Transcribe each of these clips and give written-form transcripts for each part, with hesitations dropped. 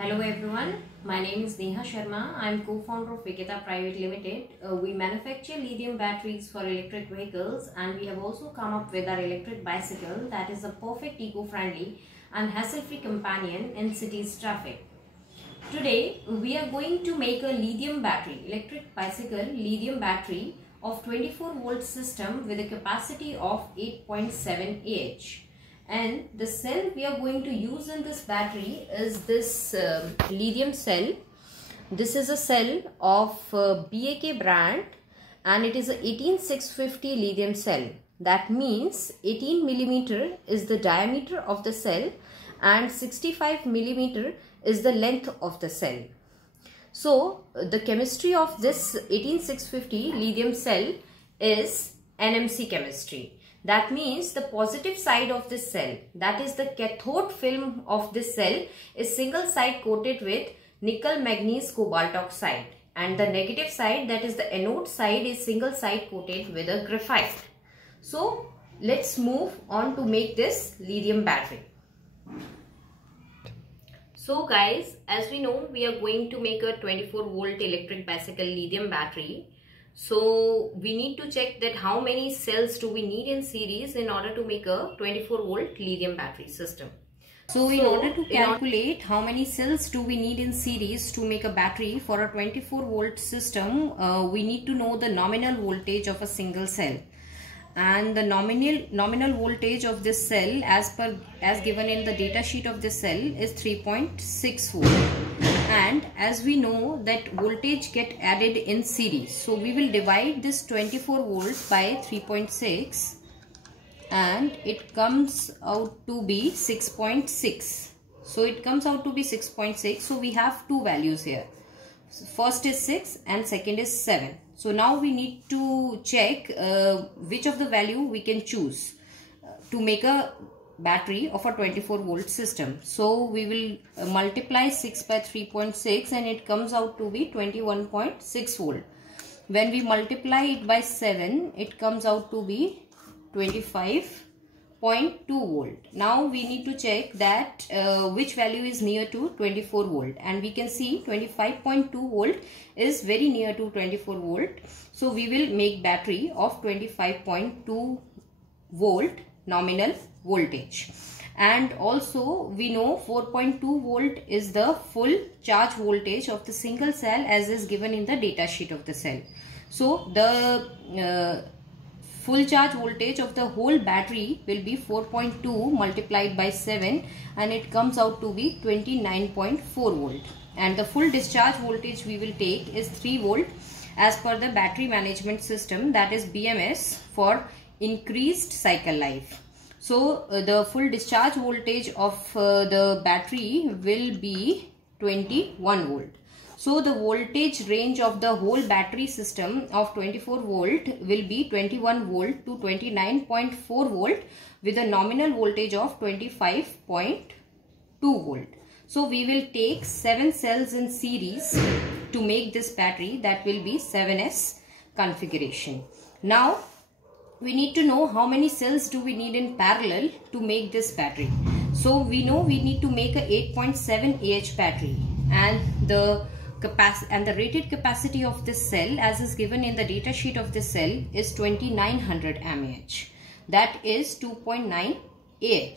Hello everyone, my name is Neha Sharma. I am co-founder of Viketa Private Limited. We manufacture lithium batteries for electric vehicles, and we have also come up with our electric bicycle that is a perfect eco-friendly and hassle-free companion in cities traffic. Today we are going to make a lithium battery, electric bicycle lithium battery of 24 volt system with a capacity of 8.7 Ah. And the cell we are going to use in this battery is this lithium cell. This is a cell of BAK brand, and it is a 18650 lithium cell. That means 18 millimeter is the diameter of the cell and 65 millimeter is the length of the cell. So the chemistry of this 18650 lithium cell is NMC chemistry. That means the positive side of this cell, that is the cathode film of this cell, is single side coated with nickel manganese cobalt oxide, and the negative side, that is the anode side, is single side coated with a graphite. So let's move on to make this lithium battery. So guys, as we know, we are going to make a 24 volt electric bicycle lithium battery. So we need to check that how many cells do we need in series in order to make a 24 volt lithium battery system. So in order to calculate how many cells do we need in series to make a battery for a 24 volt system, we need to know the nominal voltage of a single cell. And the nominal voltage of this cell as given in the data sheet of this cell is 3.6 volt. And as we know that voltage get added in series, so we will divide this 24 volts by 3.6 and it comes out to be 6.6. So it comes out to be 6.6. So we have two values here. First is 6 and second is 7. So now we need to check which of the value we can choose to make a battery of a 24 volt system. So we will multiply 6 by 3.6 and it comes out to be 21.6 volt. When we multiply it by 7, it comes out to be 25.2 volt. Now we need to check that which value is near to 24 volt, and we can see 25.2 volt is very near to 24 volt. So we will make battery of 25.2 volt nominal voltage. And also we know 4.2 volt is the full charge voltage of the single cell as is given in the data sheet of the cell. So the full charge voltage of the whole battery will be 4.2 multiplied by 7 and it comes out to be 29.4 volt. And the full discharge voltage we will take is 3 volt as per the battery management system, that is BMS, for increased cycle life. So the full discharge voltage of the battery will be 21 volt. So the voltage range of the whole battery system of 24 volt will be 21 volt to 29.4 volt with a nominal voltage of 25.2 volt. So we will take 7 cells in series to make this battery, that will be 7S configuration. Now we need to know how many cells do we need in parallel to make this battery. So we know we need to make a 8.7 Ah battery, and the rated capacity of this cell as is given in the data sheet of this cell is 2900 mAh, that is 2.9 Ah.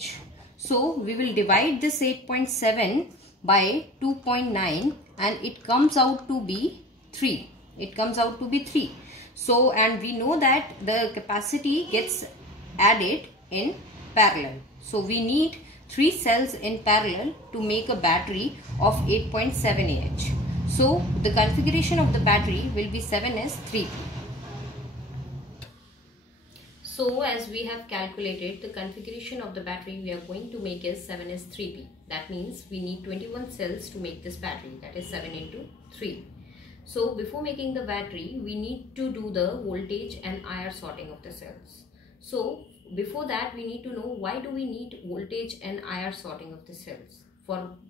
So we will divide this 8.7 by 2.9 and it comes out to be 3. It comes out to be 3. So, and we know that the capacity gets added in parallel. So we need 3 cells in parallel to make a battery of 8.7 Ah. So the configuration of the battery will be 7S3P. So as we have calculated, the configuration of the battery we are going to make is 7S3P. That means we need 21 cells to make this battery, that is 7 into 3. So before making the battery, we need to do the voltage and IR sorting of the cells. So before that, we need to know why do we need voltage and IR sorting of the cells.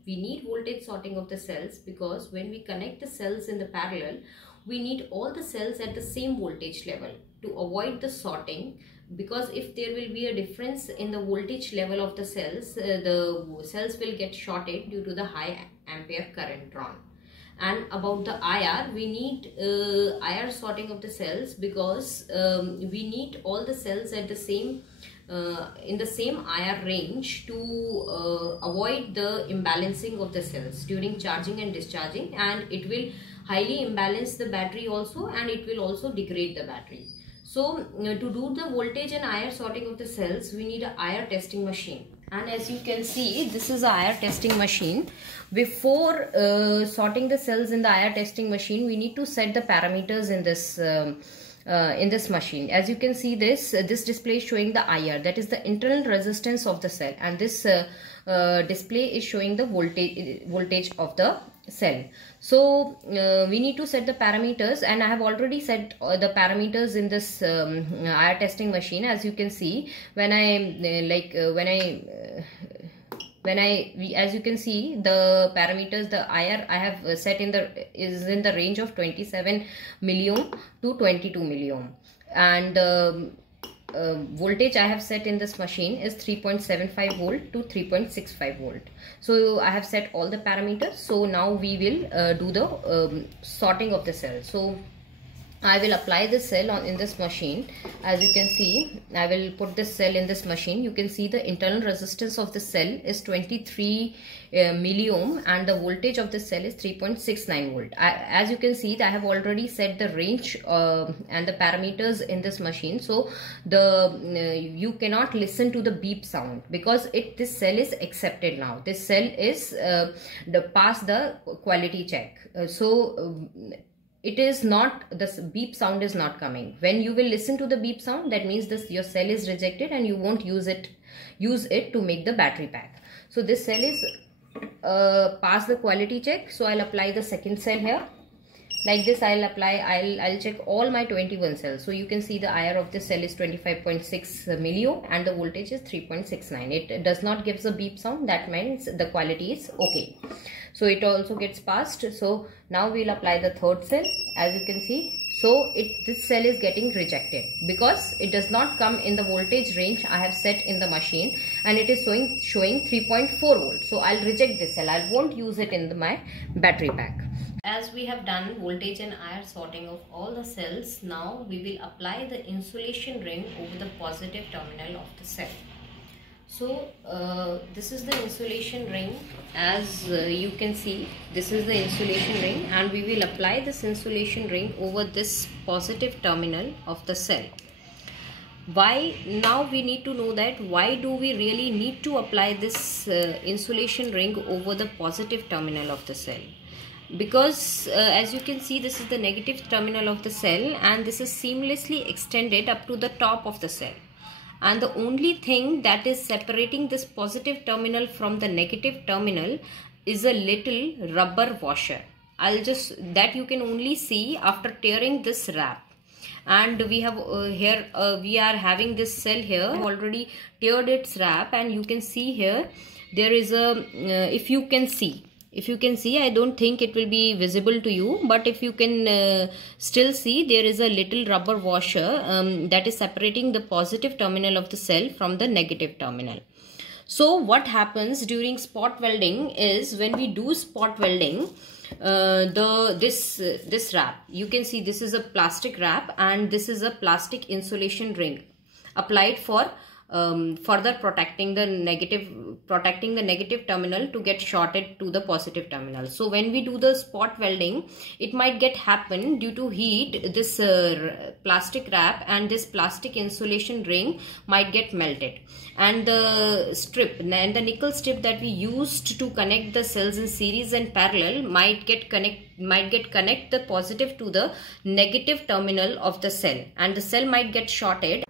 We need voltage sorting of the cells because when we connect the cells in the parallel, we need all the cells at the same voltage level. To avoid the sorting, because if there will be a difference in the voltage level of the cells will get shorted due to the high ampere current drawn. And about the IR, we need IR sorting of the cells, because we need all the cells at the same in the same IR range to avoid the imbalancing of the cells during charging and discharging, and it will highly imbalance the battery also, and it will also degrade the battery. So to do the voltage and IR sorting of the cells, we need an IR testing machine. And as you can see, this is a IR testing machine. Before sorting the cells in the IR testing machine, we need to set the parameters in this machine. As you can see, this display is showing the IR, that is the internal resistance of the cell, and this display is showing the voltage of the cell. So we need to set the parameters, and I have already set the parameters in this IR testing machine. As you can see, as you can see, the parameters, the IR I have set is in the range of 27 milliohm to 22 milliohm, and voltage I have set in this machine is 3.75 volt to 3.65 volt. So I have set all the parameters. So now we will do the sorting of the cell. So I will apply the cell in this machine. As you can see, I will put this cell in this machine. You can see the internal resistance of the cell is 23 milliohm, and the voltage of the cell is 3.69 volt. As you can see, I have already set the range and the parameters in this machine. So you cannot listen to the beep sound, because this cell is accepted now. This cell is past the quality check. It is not, this beep sound is not coming. When you will listen to the beep sound, that means your cell is rejected and you won't use it to make the battery pack. So this cell is past the quality check. So I'll apply the second cell here. Like this, I'll check all my 21 cells. So you can see the IR of this cell is 25.6 milliohm and the voltage is 3.69. It does not give the beep sound. That means the quality is okay. So it also gets passed. So now we'll apply the third cell. As you can see, so this cell is getting rejected because it does not come in the voltage range I have set in the machine, and it is showing 3.4 volts. So I'll reject this cell. I won't use it in my battery pack. As we have done voltage and IR sorting of all the cells, now we will apply the insulation ring over the positive terminal of the cell. So this is the insulation ring. As you can see, this is the insulation ring, and we will apply this insulation ring over this positive terminal of the cell. Why? Now we need to know that why do we really need to apply this insulation ring over the positive terminal of the cell? Because as you can see, this is the negative terminal of the cell, and this is seamlessly extended up to the top of the cell. And the only thing that is separating this positive terminal from the negative terminal is a little rubber washer. That you can only see after tearing this wrap. And we have we are having this cell here. I have already teared its wrap, and you can see here there is a if you can see, I don't think it will be visible to you, but if you can still see, there is a little rubber washer that is separating the positive terminal of the cell from the negative terminal. So what happens during spot welding is, when we do spot welding, this wrap, you can see this is a plastic wrap, and this is a plastic insulation ring applied for further protecting the negative terminal to get shorted to the positive terminal. So when we do the spot welding, it might happen due to heat, this plastic wrap and this plastic insulation ring might get melted, and the strip and the nickel strip that we used to connect the cells in series and parallel might connect the positive to the negative terminal of the cell, and the cell might get shorted.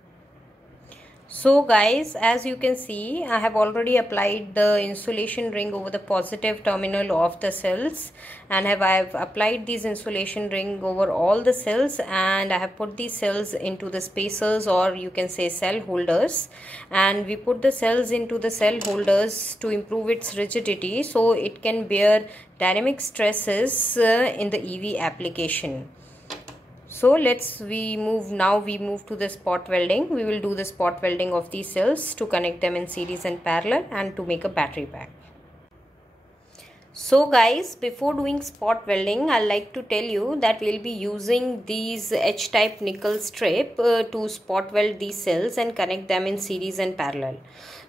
So guys, as you can see, I have already applied the insulation ring over the positive terminal of the cells, and I have applied this insulation ring over all the cells, and I have put these cells into the spacers, or you can say cell holders, and we put the cells into the cell holders to improve its rigidity so it can bear dynamic stresses in the EV application. So we move to the spot welding. We will do the spot welding of these cells to connect them in series and parallel and to make a battery pack. So guys, before doing spot welding, I'd like to tell you that we'll be using these H-type nickel strip to spot weld these cells and connect them in series and parallel.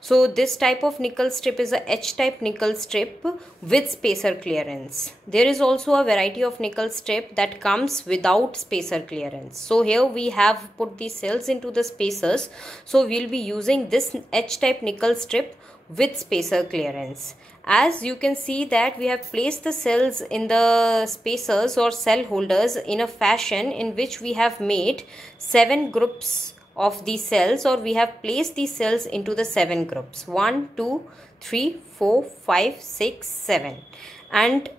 So this type of nickel strip is a H-type nickel strip with spacer clearance. There is also a variety of nickel strip that comes without spacer clearance. So here we have put these cells into the spacers. So we'll be using this H-type nickel strip with spacer clearance. As you can see that we have placed the cells in the spacers or cell holders in a fashion in which we have made 7 groups of these cells, or we have placed these cells into the 7 groups. 1, 2, 3, 4, 5, 6, 7. And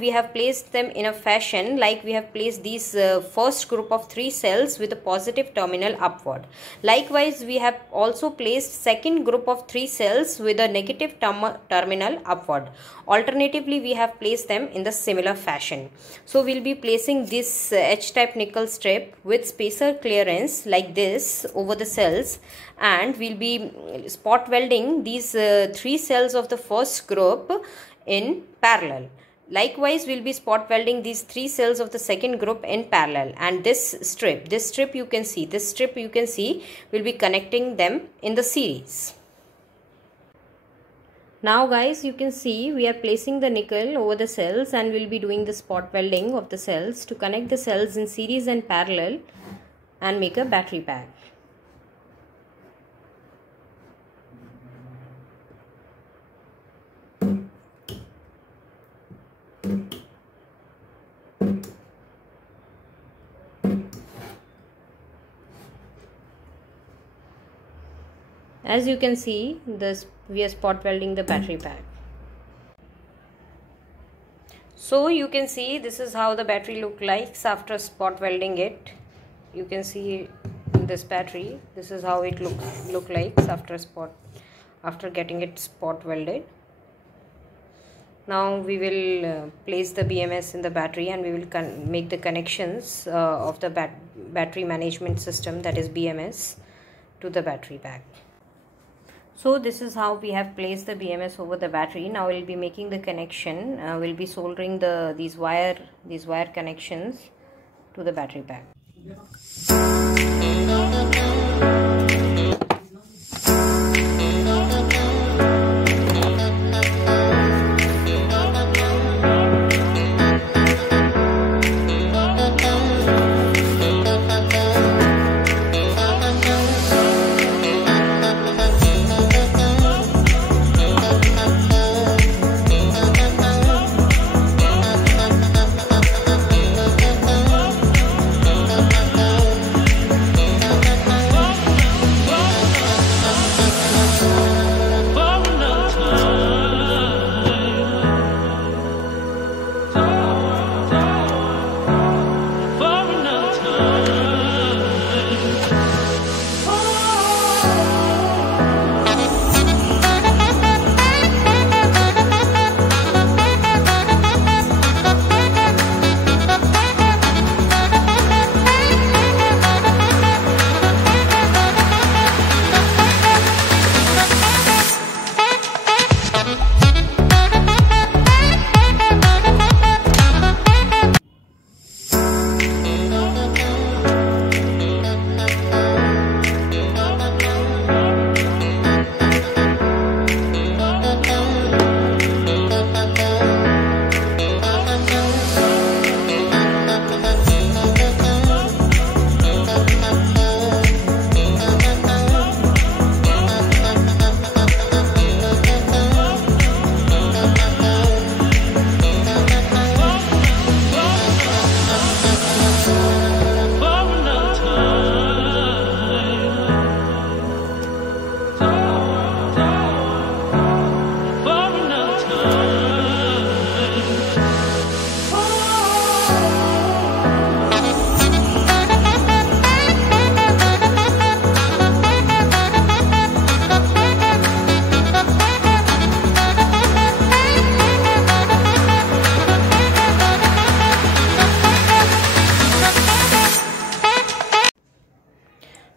we have placed them in a fashion like we have placed these first group of 3 cells with a positive terminal upward. Likewise, we have also placed second group of 3 cells with a negative terminal upward. Alternatively, we have placed them in the similar fashion. So we'll be placing this H-type nickel strip with spacer clearance like this over the cells, and we'll be spot welding these 3 cells of the first group in parallel. Likewise, we'll be spot welding these 3 cells of the second group in parallel, and this strip you can see will be connecting them in the series. Now guys, you can see we are placing the nickel over the cells and we'll be doing the spot welding of the cells to connect the cells in series and parallel and make a battery pack. As you can see, we are spot welding the battery pack. So you can see this is how the battery looks like after spot welding it. You can see this battery. This is how it look like after getting it spot welded. Now we will place the BMS in the battery and we will make the connections of the battery management system, that is BMS, to the battery pack. So this is how we have placed the BMS over the battery. Now we'll be making the connection. We'll be soldering these wire connections to the battery pack.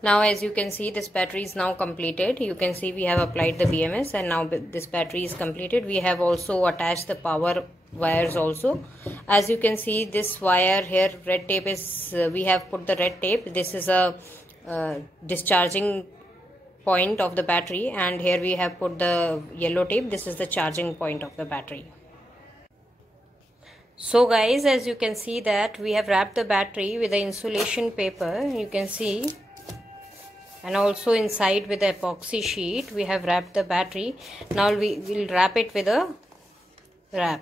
Now as you can see, this battery is now completed. You can see we have applied the BMS and now this battery is completed. We have also attached the power wires also. As you can see, this wire here, red tape is, we have put the red tape. This is a discharging point of the battery, and here we have put the yellow tape. This is the charging point of the battery. So guys, as you can see that we have wrapped the battery with the insulation paper, you can see, and also inside with the epoxy sheet we have wrapped the battery. Now we will wrap it with a wrap.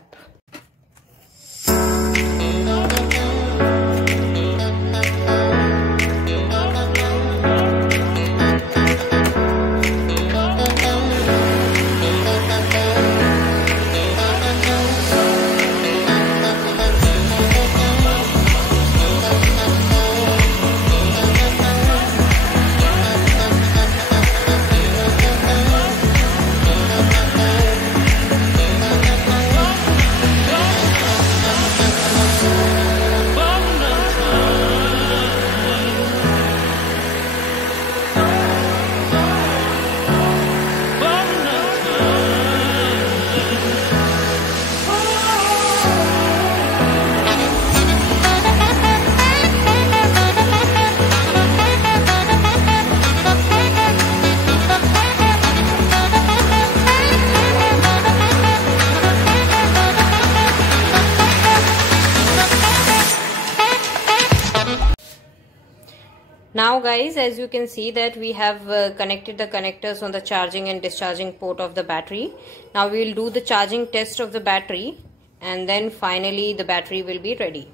Now guys, as you can see that we have connected the connectors on the charging and discharging port of the battery. Now we will do the charging test of the battery, and then finally the battery will be ready.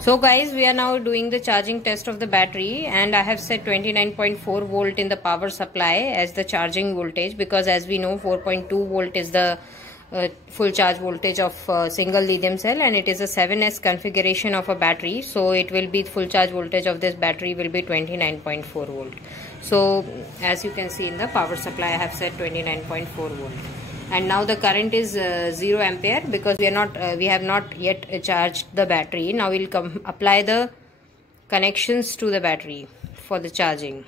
So guys, we are now doing the charging test of the battery, and I have set 29.4 volt in the power supply as the charging voltage, because as we know 4.2 volt is the full charge voltage of single lithium cell, and it is a 7S configuration of a battery, so it will be full charge voltage of this battery will be 29.4 volt. So as you can see in the power supply, I have set 29.4 volt, and now the current is 0 ampere because we have not yet charged the battery. Now we'll apply the connections to the battery for the charging.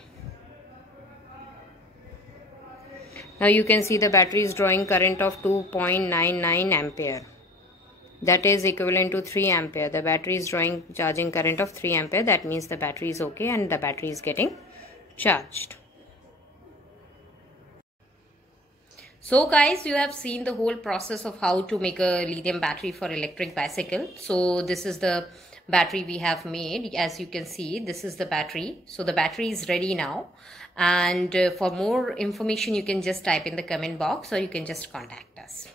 Now you can see the battery is drawing current of 2.99 ampere. That is equivalent to 3 ampere. The battery is drawing charging current of 3 ampere. That means the battery is okay and the battery is getting charged. So guys, you have seen the whole process of how to make a lithium battery for electric bicycle. So this is the battery we have made. As you can see, this is the battery. So the battery is ready now. And for more information, you can just type in the comment box or you can just contact us.